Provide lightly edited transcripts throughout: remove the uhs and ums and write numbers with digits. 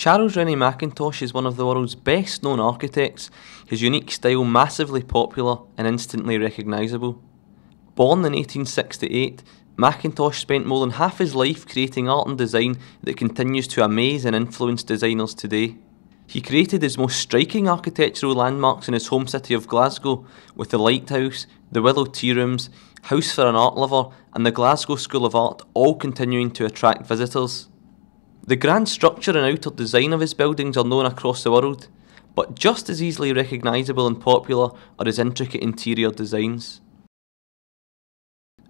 Charles Rennie MacIntosh is one of the world's best known architects, his unique style massively popular and instantly recognisable. Born in 1868, MacIntosh spent more than half his life creating art and design that continues to amaze and influence designers today. He created his most striking architectural landmarks in his home city of Glasgow, with the Lighthouse, the Willow Tea Rooms, House for an Art Lover and the Glasgow School of Art all continuing to attract visitors. The grand structure and outer design of his buildings are known across the world, but just as easily recognisable and popular are his intricate interior designs.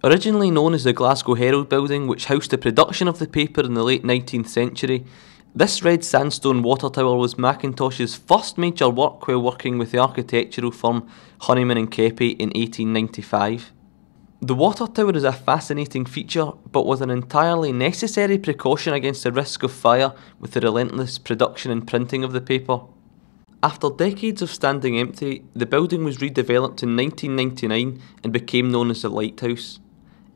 Originally known as the Glasgow Herald Building, which housed the production of the paper in the late 19th century, this red sandstone water tower was MacIntosh's first major work while working with the architectural firm Honeyman & Keppie in 1895. The water tower is a fascinating feature, but was an entirely necessary precaution against the risk of fire with the relentless production and printing of the paper. After decades of standing empty, the building was redeveloped in 1999 and became known as the Lighthouse.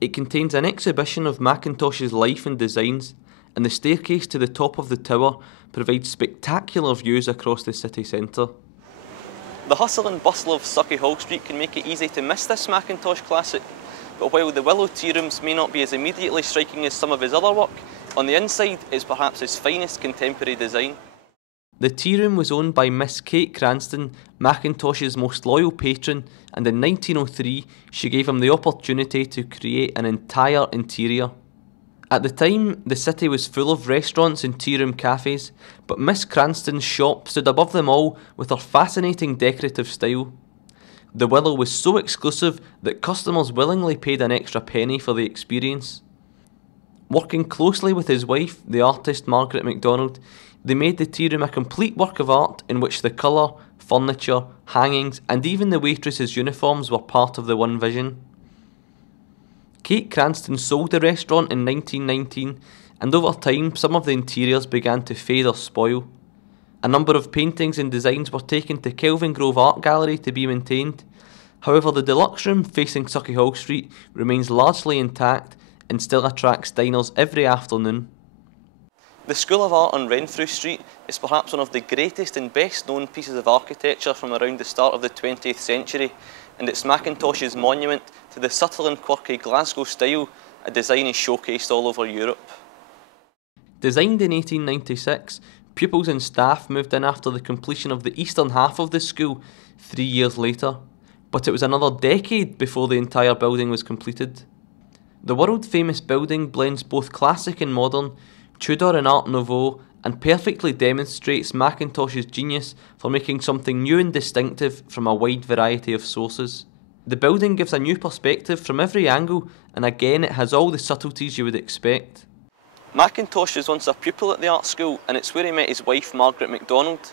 It contains an exhibition of MacIntosh's life and designs, and the staircase to the top of the tower provides spectacular views across the city centre. The hustle and bustle of Sauchiehall Street can make it easy to miss this MacIntosh classic, but while the Willow Tea Rooms may not be as immediately striking as some of his other work, on the inside is perhaps his finest contemporary design. The tea room was owned by Miss Kate Cranston, MacIntosh's most loyal patron, and in 1903 she gave him the opportunity to create an entire interior. At the time, the city was full of restaurants and tea room cafes, but Miss Cranston's shop stood above them all with her fascinating decorative style. The Willow was so exclusive that customers willingly paid an extra penny for the experience. Working closely with his wife, the artist Margaret MacDonald, they made the tea room a complete work of art in which the colour, furniture, hangings and even the waitresses' uniforms were part of the one vision. Kate Cranston sold the restaurant in 1919, and over time some of the interiors began to fade or spoil. A number of paintings and designs were taken to Kelvingrove Art Gallery to be maintained. However, the deluxe room facing Sauchiehall Street remains largely intact and still attracts diners every afternoon. The School of Art on Renfrew Street is perhaps one of the greatest and best known pieces of architecture from around the start of the 20th century, and it's MacIntosh's monument to the subtle and quirky Glasgow style, a design is showcased all over Europe. Designed in 1896, pupils and staff moved in after the completion of the eastern half of the school 3 years later, but it was another decade before the entire building was completed. The world-famous building blends both classic and modern, Tudor and Art Nouveau, and perfectly demonstrates MacIntosh's genius for making something new and distinctive from a wide variety of sources. The building gives a new perspective from every angle, and again it has all the subtleties you would expect. MacIntosh was once a pupil at the art school, and it's where he met his wife Margaret MacDonald.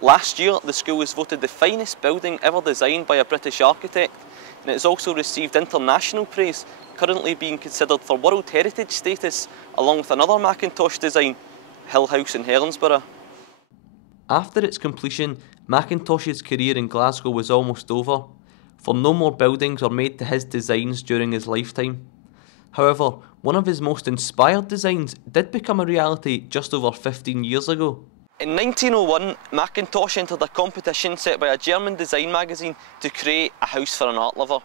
Last year, the school was voted the finest building ever designed by a British architect, and it has also received international praise, currently being considered for World Heritage status, along with another MacIntosh design, Hill House in Helensburgh. After its completion, MacIntosh's career in Glasgow was almost over, for no more buildings were made to his designs during his lifetime. However, one of his most inspired designs did become a reality just over 15 years ago. In 1901, MacIntosh entered a competition set by a German design magazine to create a house for an art lover.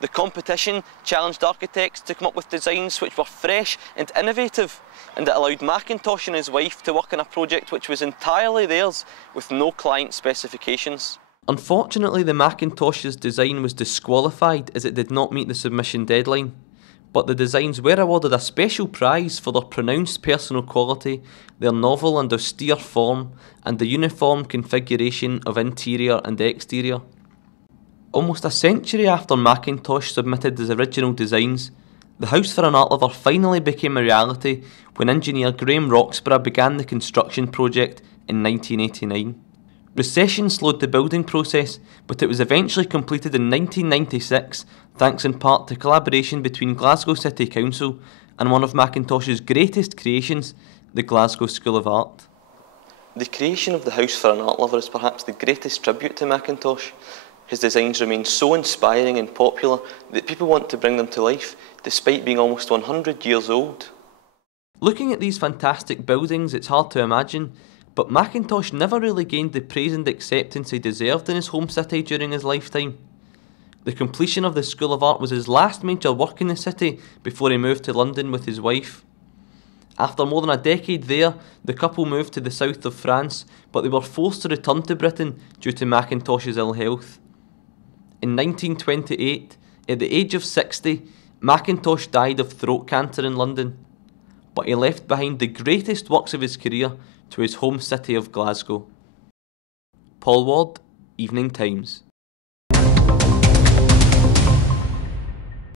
The competition challenged architects to come up with designs which were fresh and innovative, and it allowed MacIntosh and his wife to work on a project which was entirely theirs, with no client specifications. Unfortunately, the MacIntosh's design was disqualified as it did not meet the submission deadline, but the designs were awarded a special prize for their pronounced personal quality, their novel and austere form, and the uniform configuration of interior and exterior. Almost a century after MacIntosh submitted his original designs, the House for an Art Lover finally became a reality when engineer Graham Roxburgh began the construction project in 1989. Recession slowed the building process, but it was eventually completed in 1996, thanks in part to collaboration between Glasgow City Council and one of MacIntosh's greatest creations, the Glasgow School of Art. The creation of the House for an Art Lover is perhaps the greatest tribute to MacIntosh. His designs remain so inspiring and popular that people want to bring them to life, despite being almost 100 years old. Looking at these fantastic buildings, it's hard to imagine, But MacIntosh never really gained the praise and acceptance he deserved in his home city during his lifetime. The completion of the School of Art was his last major work in the city before he moved to London with his wife. After more than a decade there, the couple moved to the south of France, but they were forced to return to Britain due to MacIntosh's ill health. In 1928, at the age of 60, MacIntosh died of throat cancer in London, but he left behind the greatest works of his career to his home city of Glasgow. Paul Ward, Evening Times.